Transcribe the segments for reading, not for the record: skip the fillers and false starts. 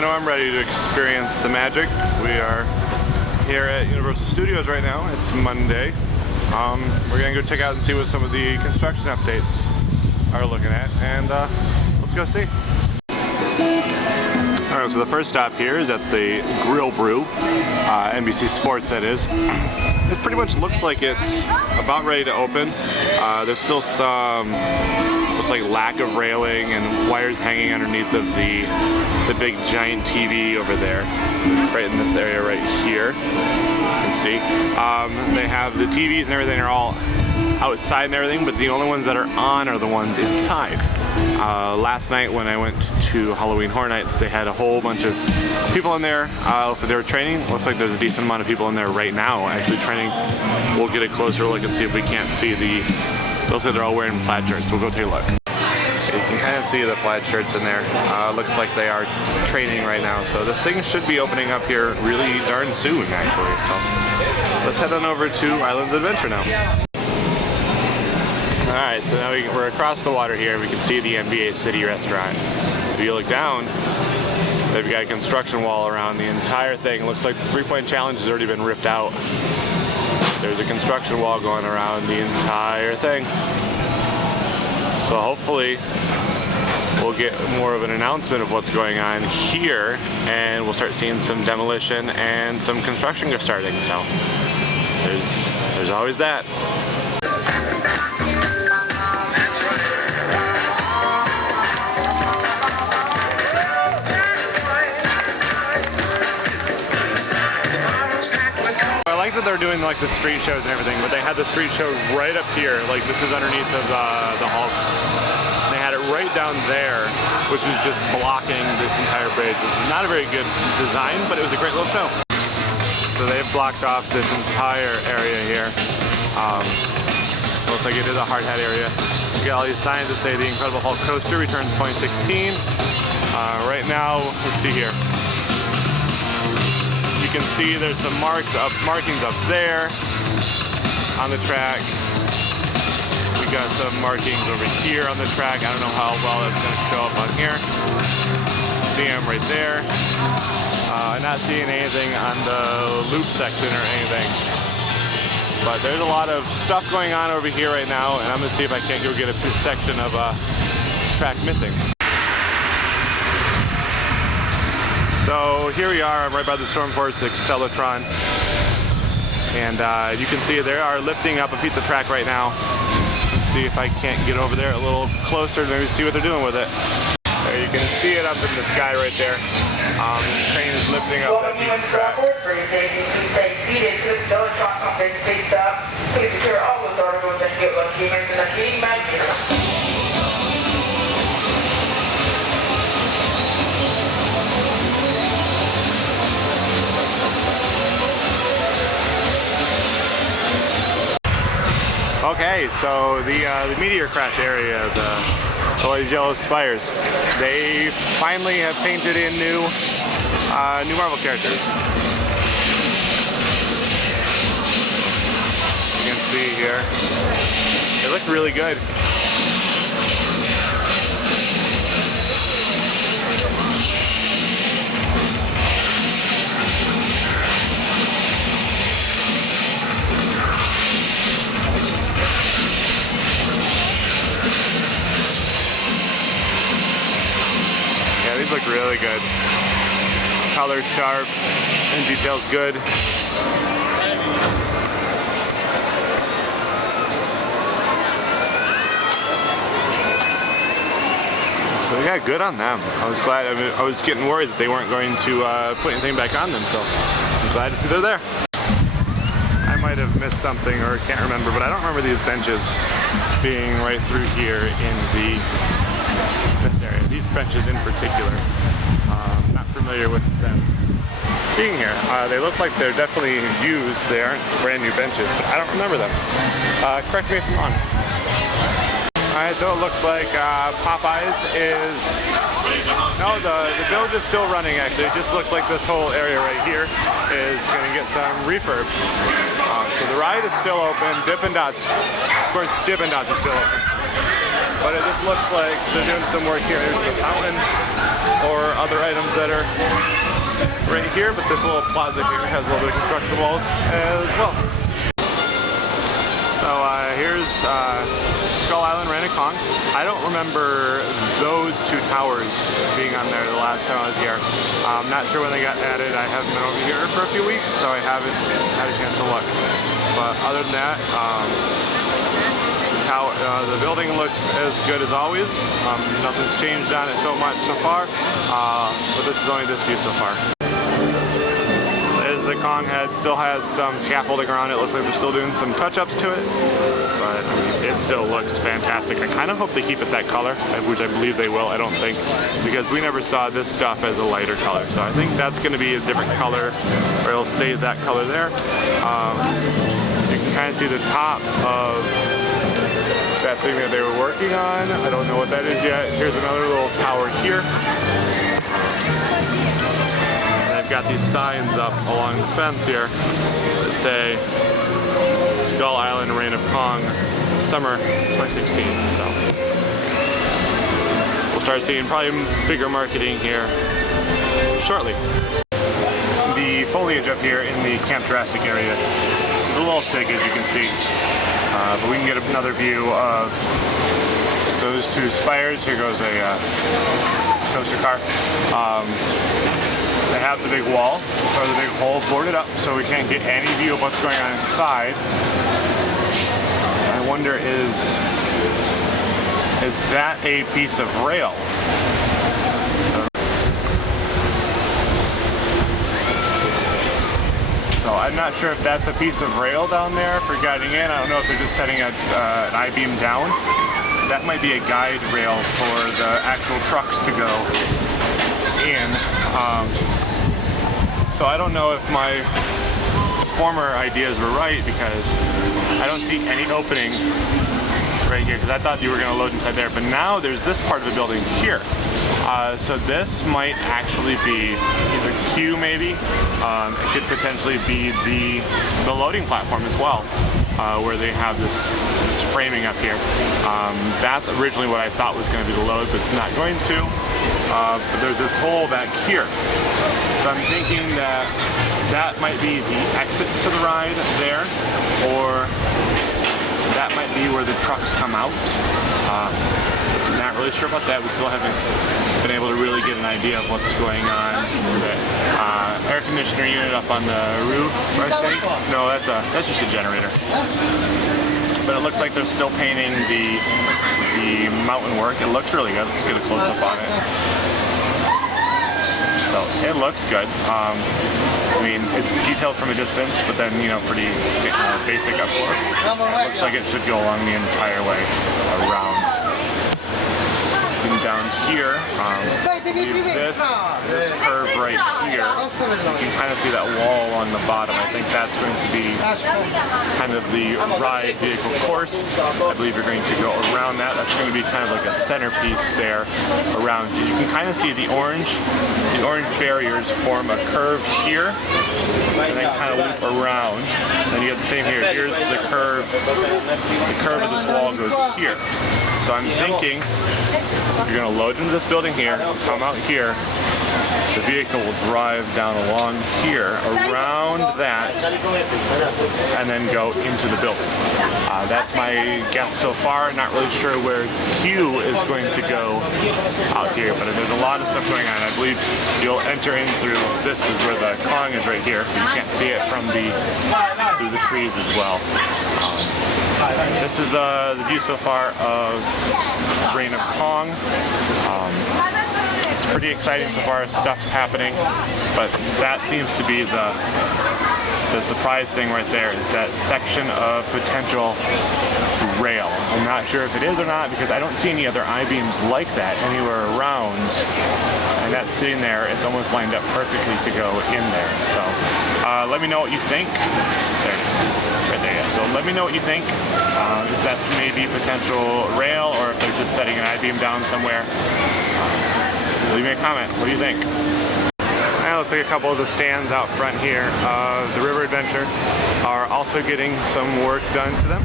I know I'm ready to experience the magic. We are here at Universal Studios right now. It's Monday. We're gonna go check out and see what some of the construction updates are looking at, and let's go see. Alright, so the first stop here is at the Grill Brew, NBC Sports that is. It pretty much looks like it's about ready to open. There's still some, looks like lack of railing and wires hanging underneath of the big giant TV over there, right in this area right here. You can see. They have the TVs and everything are all outside and everything, but the only ones that are on are the ones inside. Last night when I went to Halloween Horror Nights, they had a whole bunch of people in there. So they were training. Looks like there's a decent amount of people in there right now actually training. We'll get a closer look and see if we can't see the, looks like they're all wearing plaid shirts. We'll go take a look. You can kind of see the plaid shirts in there. Looks like they are training right now. So this thing should be opening up here really darn soon actually. So let's head on over to Islands Adventure now. Alright, so now we're across the water here. We can see the NBA City restaurant. If you look down, they've got a construction wall around the entire thing. It looks like the three-point challenge has already been ripped out. There's a construction wall going around the entire thing. So hopefully we'll get more of an announcement of what's going on here, and we'll start seeing some demolition and some construction starting. So there's always that. I like that they're doing like the street shows and everything, but they had the street show right up here. Like this is underneath of the hulk. They had it right down there, which was just blocking this entire bridge, which is not a very good design, but it was a great little show. So they've blocked off this entire area here. Looks like it is a hard hat area. You got all these signs that say the Incredible Hulk Coaster returns 2016. Right now, let's see here. You can see there's some markings up there on the track. We got some markings over here on the track. I don't know how well that's going to show up on here. See them right there. Not seeing anything on the loop section or anything. But there's a lot of stuff going on over here right now, and I'm going to see if I can't go get a section of track missing. So here we are, I'm right by the Stormforce Acceleratron, and you can see they are lifting up a piece of track right now. Let's see if I can't get over there a little closer to maybe see what they're doing with it. There you can see it up in the sky right there. This crane is lifting up that piece of track. Okay, so the meteor crash area, all these yellow spires, they finally have painted in new Marvel characters. You can see here, they look really good. These look really good. Color sharp and details good. So we got good on them. I was glad. I was getting worried that they weren't going to put anything back on them. So I'm glad to see they're there. I might have missed something or can't remember, but I don't remember these benches being right through here in this area. These benches in particular, not familiar with them being here. They look like they're definitely used. They aren't brand new benches, but I don't remember them. Correct me if I'm wrong. Alright, so it looks like Popeyes is, no, the build is still running actually. It just looks like this whole area right here is going to get some refurb. So the ride is still open. Dippin' Dots, of course, Dippin' Dots is still open. But it just looks like they're doing some work here. There's the fountain. or other items that are right here, but this little plaza here has a little bit of construction walls as well. So here's Skull Island Reign of Kong. I don't remember those two towers being on there the last time I was here. I'm not sure when they got added. I haven't been over here for a few weeks, so I haven't had a chance to look. But other than that, the building looks as good as always. Nothing's changed on it so much so far, but this is only this view so far. The Kong head still has some scaffolding around it. Looks like they're still doing some touch-ups to it, but it still looks fantastic. I kind of hope they keep it that color, which I believe they will. I don't think, because we never saw this stuff as a lighter color, so I think that's going to be a different color, or it'll stay that color there. You can kind of see the top of that thing that they were working on. I don't know what that is yet. Here's another little tower here. Got these signs up along the fence here that say Skull Island Reign of Kong Summer 2016. So we'll start seeing probably bigger marketing here shortly. The foliage up here in the Camp Jurassic area is a little thick, as you can see, but we can get another view of those two spires. Here goes a coaster car. They have the big wall, or the big hole boarded up, so we can't get any view of what's going on inside. I wonder, is that a piece of rail? So I'm not sure if that's a piece of rail down there for guiding in. I don't know if they're just setting an I-beam down. That might be a guide rail for the actual trucks to go in. So I don't know if my former ideas were right, because I don't see any opening right here, because I thought you were going to load inside there, but now there's this part of the building here. So this might actually be either Q, maybe. It could potentially be the loading platform as well, where they have this framing up here. That's originally what I thought was going to be the load, but it's not going to. But there's this hole back here. So I'm thinking that that might be the exit to the ride there, or that might be where the trucks come out. Not really sure about that. We still haven't been able to really get an idea of what's going on with it. Air conditioner unit up on the roof, I think. No, that's just a generator. But it looks like they're still painting the mountain work. It looks really good. Let's get a close-up on it. So it looks good. I mean, it's detailed from a distance, but then, you know, pretty basic up close. It looks like it should go along the entire way around. And down here, this curve right here, you can kind of see that wall on the bottom. I think that's going to be kind of the ride vehicle course. I believe you're going to go around that. That's going to be kind of like a centerpiece there around you. You can kind of see the orange barriers form a curve here, and then kind of loop around. Then you have the same here. Here's the curve. The curve of this wall goes here. So I'm thinking you're going to load into this building here, come out here, the vehicle will drive down along here, around that, and then go into the building. That's my guess so far. Not really sure where Q is going to go out here, but there's a lot of stuff going on. I believe you'll enter in through, this is where the Kong is right here. You can't see it from through the trees as well. This is the view so far of Reign of Kong. It's pretty exciting so far. Stuff's happening, but that seems to be the surprise thing right there, is that section of potential rail. I'm not sure if it is or not, because I don't see any other I-beams like that anywhere around. And that's sitting there, it's almost lined up perfectly to go in there. So let me know what you think. There it is, right there. So let me know what you think. If that's maybe potential rail, or if they're just setting an I-beam down somewhere. Leave me a comment. What do you think? Now looks like a couple of the stands out front here of the River Adventure are also getting some work done to them.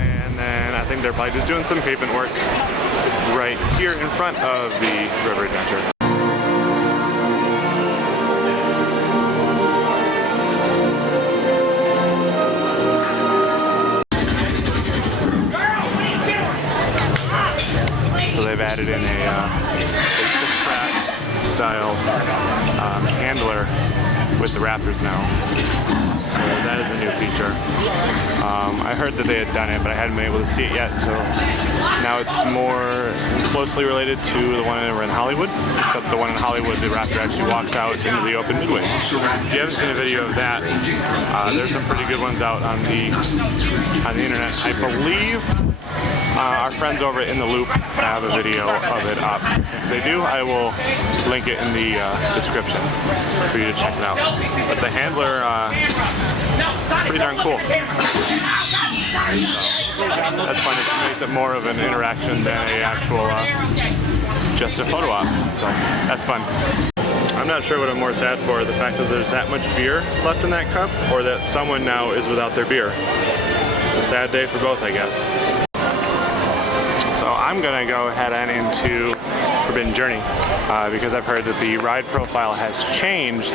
And then I think they're probably just doing some pavement work right here in front of the River Adventure. style handler with the Raptors now. So that is a new feature. I heard that they had done it, but I hadn't been able to see it yet. So now it's more closely related to the one over in Hollywood, except the one in Hollywood, the Raptor actually walks out into the open midway. If you haven't seen a video of that, there's some pretty good ones out on the internet. I believe our friends over In the Loop have a video of it up. If they do, I will link it in the description for you to check it out. But the handler, pretty darn cool. That's fun. It makes it more of an interaction than a actual, just a photo op. So that's fun. I'm not sure what I'm more sad for, the fact that there's that much beer left in that cup, or that someone now is without their beer. It's a sad day for both, I guess. So I'm gonna go ahead and into Forbidden Journey because I've heard that the ride profile has changed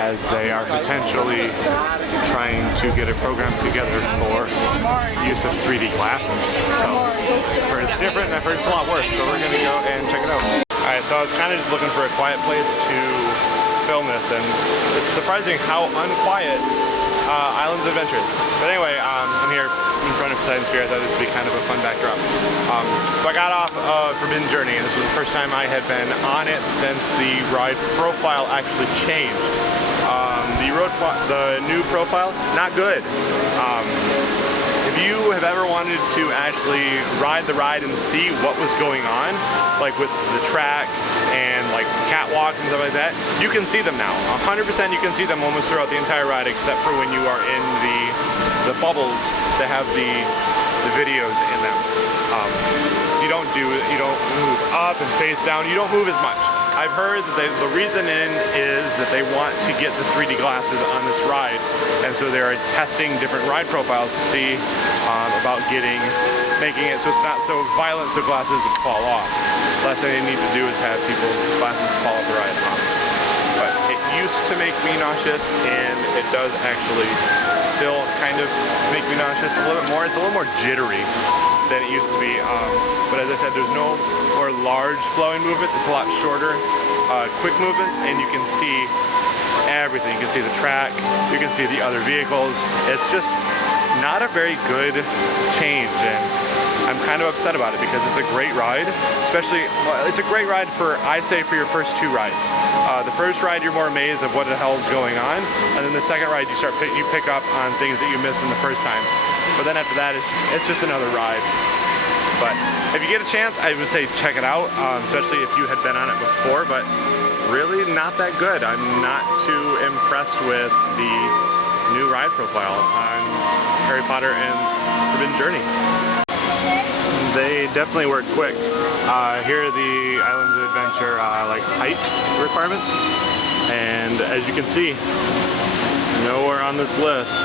as they are potentially trying to get a program together for use of 3D glasses. So I've heard it's different and I've heard it's a lot worse, so we're gonna go and check it out. Alright, so I was kind of just looking for a quiet place to film this, and it's surprising how unquiet Islands of Adventure is. But anyway, I'm here in front of Poseidon's Sphere. I thought this would be kind of a fun backdrop. So I got off Forbidden Journey, and this was the first time I had been on it since the ride profile actually changed. The new profile, not good. If you have ever wanted to actually ride the ride and see what was going on, like with the track and like catwalks and stuff like that, you can see them now. 100% you can see them almost throughout the entire ride, except for when you are in the bubbles that have the videos in them. You don't move up and face down. You don't move as much. I've heard that the reason is that they want to get the 3D glasses on this ride, and so they're testing different ride profiles to see about making it so it's not so violent so glasses would fall off. The last thing they need to do is have people's glasses fall off the ride. But it used to make me nauseous, and it does actually still kind of make me nauseous a little bit more. It's a little more jittery than it used to be. But as I said, there's no more large flowing movements. It's a lot shorter, quick movements, and you can see everything. You can see the track, you can see the other vehicles. It's just not a very good change, and I'm kind of upset about it because it's a great ride. Especially, it's a great ride for, I say, for your first two rides. The first ride, you're more amazed of what the hell is going on, and then the second ride, you pick up on things that you missed in the first time. But then after that, it's just another ride. But if you get a chance, I would say check it out, especially if you had been on it before, but really not that good. I'm not too impressed with the new ride profile on Harry Potter and Forbidden Journey. They definitely work quick. Here are the Islands of Adventure like height requirements, and as you can see, nowhere on this list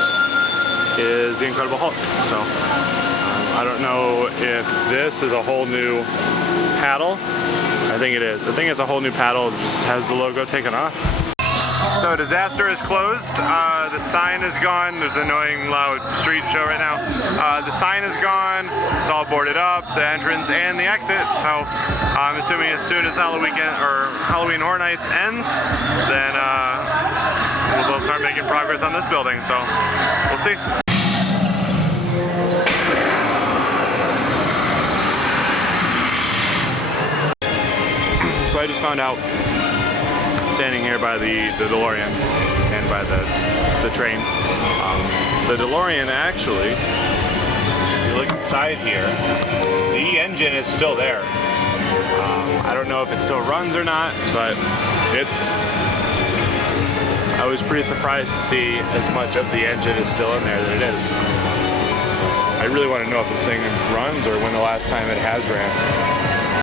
is the Incredible Hulk. So I don't know if this is a whole new paddle. I think it is. I think it's a whole new paddle. It just has the logo taken off. So Disaster is closed. The sign is gone. There's an annoying loud street show right now. The sign is gone. It's all boarded up, the entrance and the exit. So I'm assuming as soon as Halloween Horror Nights ends, then we'll start making progress on this building. So we'll see. So I just found out, standing here by the DeLorean and by the train. The DeLorean actually, if you look inside here, the engine is still there. I don't know if it still runs or not, but I was pretty surprised to see as much of the engine is still in there that it is. So I really want to know if this thing runs or when the last time it has ran.